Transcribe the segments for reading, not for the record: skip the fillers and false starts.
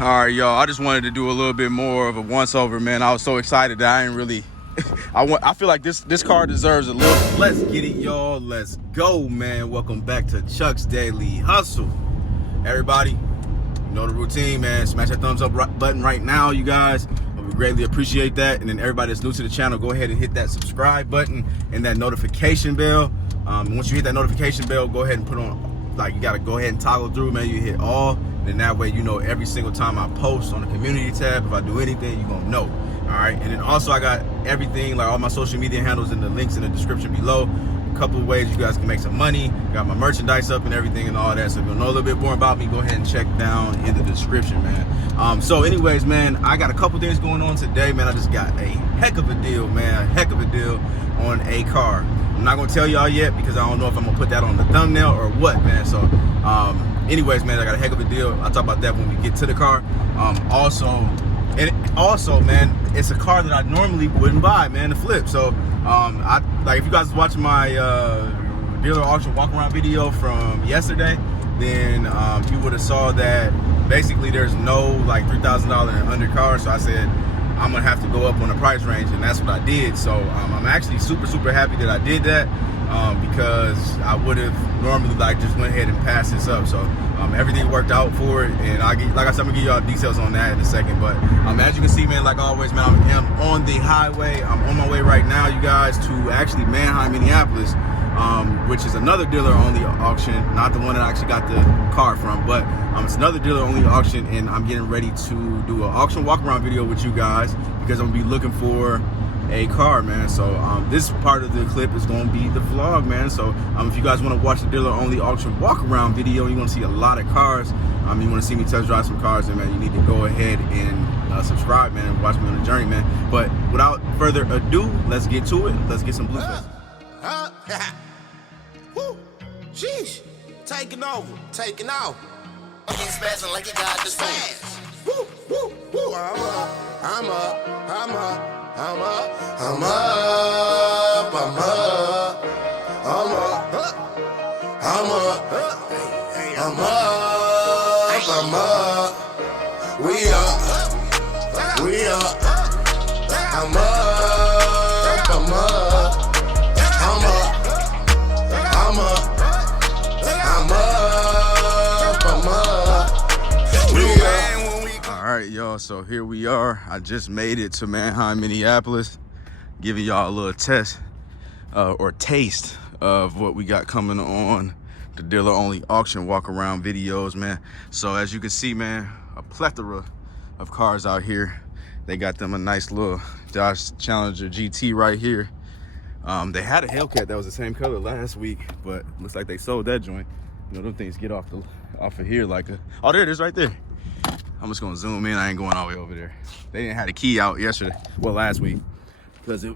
All right, y'all. I just wanted to do a little bit more of a once-over, man. I was so excited that I ain't really. I feel like this car deserves a little. Let's get it, y'all. Let's go, man. Welcome back to Chuck's Daily Hustle. Everybody, you know the routine, man. Smash that thumbs up button right now, you guys. We greatly appreciate that. And then everybody that's new to the channel, go ahead and hit that subscribe button and that notification bell. Once you hit that notification bell, go ahead and put on, like, you got to go ahead and toggle through, man. You hit all. And that way, you know, every single time I post on the community tab, if I do anything, you're gonna know. All right. And then also I got everything, like all my social media handles and the links in the description below. A couple of ways you guys can make some money. Got my merchandise up and everything and all that. So if you know a little bit more about me, go ahead and check down in the description, man. So anyways, man, I got a couple things going on today, man. I just got a heck of a deal, man. A heck of a deal on a car. I'm not gonna tell y'all yet because I don't know if I'm gonna put that on the thumbnail or what, man. So anyways, man, I got a heck of a deal. I'll talk about that when we get to the car. Also, man, it's a car that I normally wouldn't buy, man, to flip. So if you guys was watching my dealer auction walk around video from yesterday, then you would have saw that basically there's no like $3,000 and under car. So I said I'm gonna have to go up on the price range, and that's what I did. So I'm actually super happy that I did that, because I would have normally like just went ahead and passed this up. So everything worked out for it, and like I said, I'm gonna give y'all details on that in a second. But as you can see, man, like always, man, I'm on the highway. I'm on my way right now, you guys, to actually Manheim, Minneapolis, which is another dealer-only auction, not the one that I actually got the car from, but it's another dealer-only auction, and I'm getting ready to do an auction walk-around video with you guys because I'm gonna be looking for a car, man. So this part of the clip is going to be the vlog, man. So if you guys want to watch the dealer-only auction walk-around video, you want to see a lot of cars, you want to see me test drive some cars, then, man, you need to go ahead and subscribe, man, and watch me on the journey, man. But without further ado, let's get to it. Let's get some blue face. Woo! Sheesh! Taking over, taking off. I'm spazzing like you got this fast. Woo! Woo! Woo! I'm up. I'm up. I'm up. We up. I'm up. All right, y'all, so here we are. I just made it to Manheim, Minneapolis, giving y'all a little test or taste of what we got coming on the dealer-only auction walk-around videos, man. So as you can see, man, a plethora of cars out here. They got them a nice little Dodge Challenger GT right here. They had a Hellcat that was the same color last week, but looks like they sold that joint. You know, them things get off of here like a, oh, there it is right there. I'm just gonna zoom in. I ain't going all the way over there. They didn't have the key out yesterday, well, last week, because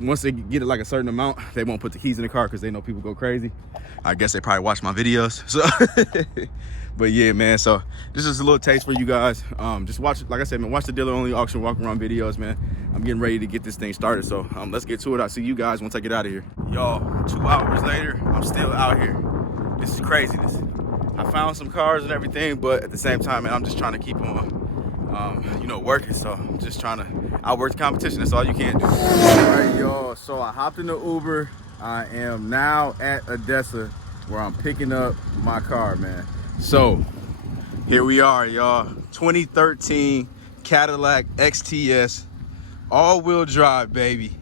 once they get it like a certain amount, they won't put the keys in the car because they know people go crazy. I guess they probably watch my videos. So, but yeah, man. So this is a little taste for you guys. Just watch, like I said, man, watch the dealer-only auction walk-around videos, man. I'm getting ready to get this thing started. So let's get to it. I'll see you guys once I get out of here. Y'all, 2 hours later, I'm still out here. This is craziness. I found some cars and everything, but at the same time, man, I'm just trying to keep them, you know, working. So I'm just trying to outwork the competition. That's all you can do. All right, y'all. So I hopped in the Uber. I am now at Odessa, where I'm picking up my car, man. So here we are, y'all. 2013 Cadillac XTS, all-wheel drive, baby.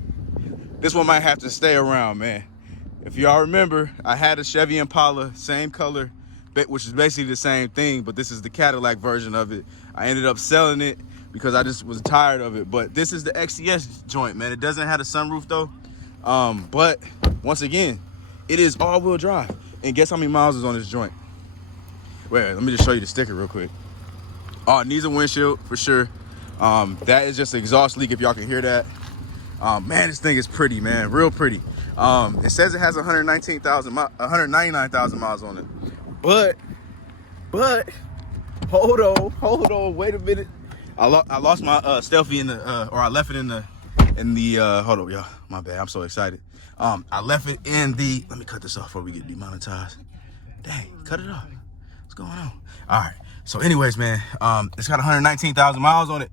This one might have to stay around, man. If y'all remember, I had a Chevy Impala, same color, which is basically the same thing, but this is the Cadillac version of it. I ended up selling it because I just was tired of it. But this is the XTS joint, man. It doesn't have a sunroof though. But once again, it is all-wheel drive. And guess how many miles is on this joint? Wait, let me just show you the sticker real quick. Oh, it needs a windshield for sure. That is just an exhaust leak if y'all can hear that. Man, this thing is pretty, man, real pretty. It says it has 199,000 miles on it. But hold on, wait a minute. I lost my Stealthy in the, or I left it in the, hold on, y'all, my bad, I'm so excited. I left it in let me cut this off before we get demonetized. Dang, cut it off. What's going on? All right, So anyways, man, it's got 119,000 miles on it.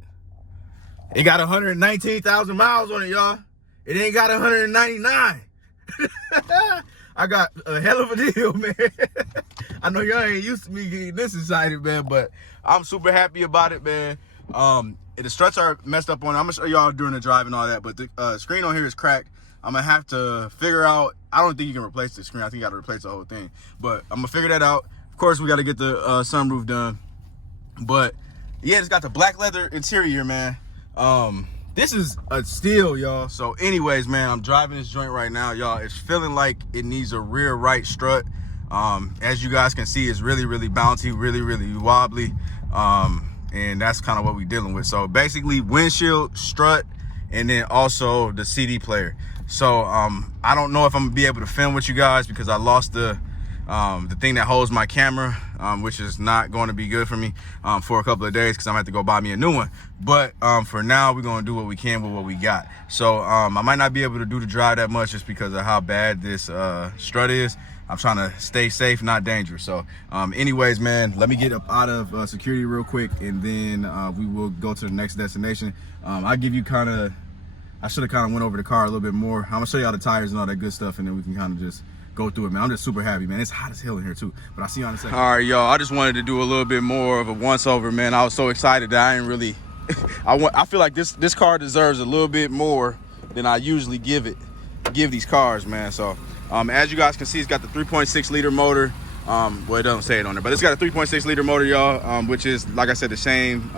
It got 119,000 miles on it, y'all. It ain't got 199. I got a hell of a deal, man. I know y'all ain't used to me getting this excited, man, but I'm super happy about it, man. The struts are messed up on it. I'm gonna show y'all during the drive and all that, but the screen on here is cracked. I'm gonna have to figure out, I don't think you can replace the screen. I think you gotta replace the whole thing, but I'm gonna figure that out. Of course, we gotta get the sunroof done, but yeah, it's got the black leather interior, man. This is a steal, y'all. So anyways, man, I'm driving this joint right now, y'all. It's feeling like it needs a rear right strut. As you guys can see, it's really bouncy, really wobbly, and that's kind of what we're dealing with. So basically, windshield, strut, and then also the CD player. So I don't know if I'm gonna be able to film with you guys because I lost the thing that holds my camera, which is not going to be good for me for a couple of days because I'm gonna have to go buy me a new one. But for now, we're gonna do what we can with what we got. So I might not be able to do the drive that much just because of how bad this strut is. I'm trying to stay safe, not dangerous. So anyways, man, let me get up out of security real quick, and then we will go to the next destination. I'll give you I should have kind of went over the car a little bit more. I'm gonna show you all the tires and all that good stuff, and then we can kind of just go through it, man. I'm just super happy, man. It's hot as hell in here too, but I'll see you on a second. All right, y'all, I just wanted to do a little bit more of a once over, man. I was so excited that I ain't really I feel like this car deserves a little bit more than I usually give these cars, man. So as you guys can see, it's got the 3.6 liter motor. Well, it doesn't say it on there, but it's got a 3.6 liter motor, y'all, which is, like I said, the same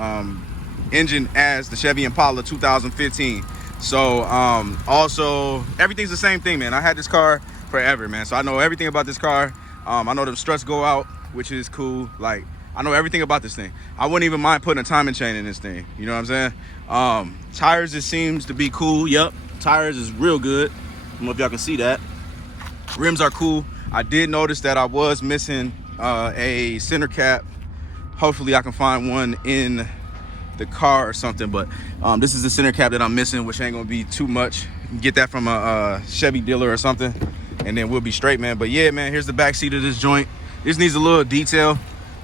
engine as the Chevy Impala 2015. So also everything's the same thing, man. I had this car forever, man, so I know everything about this car. I know the struts go out, which is cool. Like, I know everything about this thing. I wouldn't even mind putting a timing chain in this thing, you know what I'm saying? Tires, it seems to be cool. Yep, tires is real good. I don't know if y'all can see that. Rims are cool. I did notice that I was missing a center cap. Hopefully I can find one in the car or something, but this is the center cap that I'm missing, which ain't gonna be too much. Get that from a Chevy dealer or something, and then we'll be straight, man. But yeah, man, here's the back seat of this joint. This needs a little detail.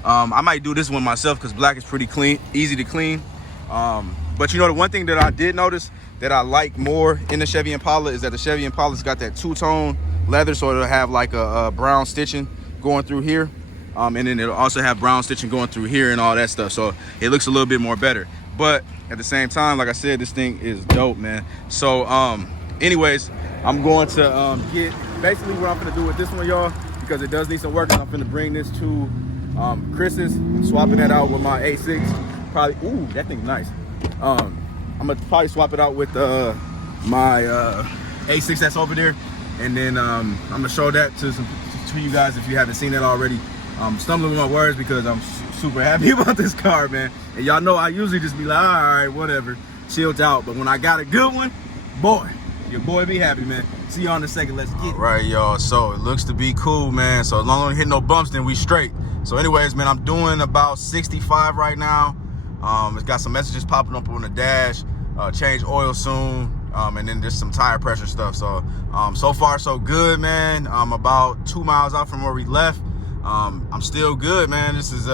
I might do this one myself because black is pretty clean, easy to clean. But you know, the one thing that I did notice that I like more in the Chevy Impala is that the Chevy Impala's got that two-tone leather, so it'll have like a brown stitching going through here, and then it'll also have brown stitching going through here and all that stuff, so it looks a little bit more better. But at the same time, like I said, this thing is dope, man. So anyways, I'm going to get basically what I'm gonna do with this one, y'all, because it does need some work. I'm gonna bring this to Chris's, swapping that out with my A6. Probably, ooh, that thing's nice. I'm gonna probably swap it out with my A6 that's over there, and then I'm gonna show that to you guys if you haven't seen it already. I'm stumbling with my words because I'm super happy about this car, man. And y'all know I usually just be like, all right, whatever, chilled out. But when I got a good one, boy, your boy be happy, man. See y'all in a second. Let's get it. All right, y'all. So it looks to be cool, man. So as long as I don't hit no bumps, then we straight. So anyways, man, I'm doing about 65 right now. It's got some messages popping up on the dash. Change oil soon. And then just some tire pressure stuff. So so far so good, man. I'm about 2 miles out from where we left. I'm still good, man. This is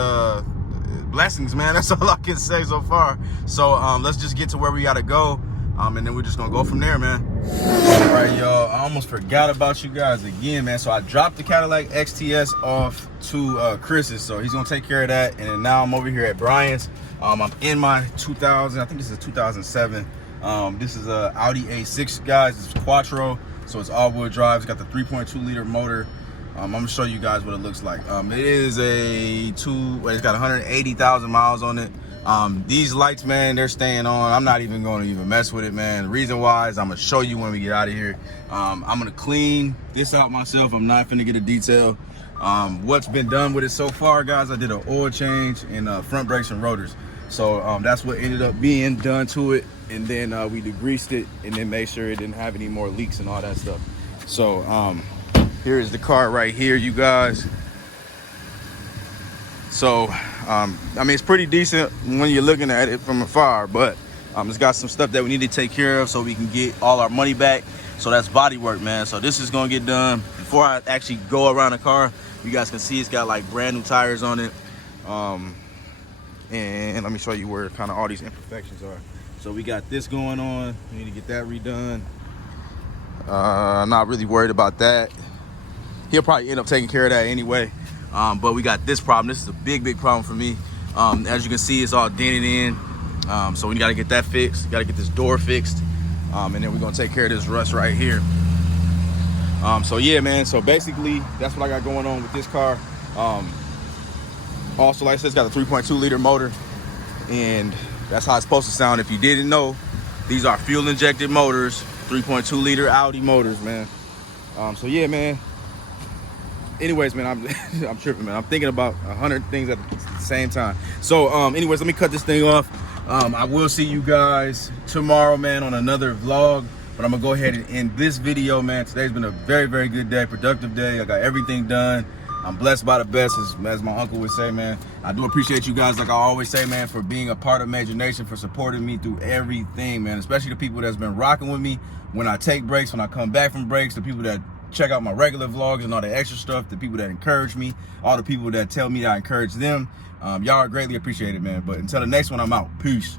blessings, man. That's all I can say so far. So let's just get to where we gotta go, and then we're just gonna go from there, man. All right, y'all, I almost forgot about you guys again, man. So I dropped the Cadillac XTS off to Chris's, so he's gonna take care of that. And then now I'm over here at Brian's. I'm in my 2000, I think this is a 2007. This is a Audi A6, guys. It's Quattro, so it's all-wheel drive. It's got the 3.2 liter motor. I'm gonna show you guys what it looks like. It is it's got 180,000 miles on it. These lights, man, they're staying on. I'm not even gonna mess with it, man. The reason why is I'm gonna show you when we get out of here. I'm gonna clean this out myself. I'm not gonna get a detail. What's been done with it so far, guys, I did an oil change and front brakes and rotors. So that's what ended up being done to it. And then we degreased it and then made sure it didn't have any more leaks and all that stuff. So here is the car right here, you guys. So I mean, it's pretty decent when you're looking at it from afar, but it's got some stuff that we need to take care of so we can get all our money back. So that's body work, man. So this is gonna get done before I actually go around the car. You guys can see it's got like brand new tires on it. And let me show you where kind of all these imperfections are. So we got this going on. We need to get that redone. I'm not really worried about that. He'll probably end up taking care of that anyway. But we got this problem. This is a big problem for me. As you can see, it's all dented in. So we gotta get that fixed. Gotta get this door fixed. And then we're gonna take care of this rust right here. So yeah, man. So basically, that's what I got going on with this car. Also, like I said, it's got a 3.2 liter motor, and that's how it's supposed to sound. If you didn't know, these are fuel injected motors, 3.2 liter Audi motors, man. So yeah, man. Anyways, man, I'm tripping, man. I'm thinking about 100 things at the same time. So anyways, let me cut this thing off. I will see you guys tomorrow, man, on another vlog. But I'm gonna go ahead and end this video, man. Today's been a very good day, productive day. I got everything done. I'm blessed by the best, as my uncle would say, man. I do appreciate you guys, like I always say, man, for being a part of Major Nation, for supporting me through everything, man. Especially the people that's been rocking with me when I take breaks, when I come back from breaks, the people that check out my regular vlogs and all the extra stuff, the people that encourage me, all the people that tell me that I encourage them. Y'all are greatly appreciated, man. But until the next one, I'm out. Peace.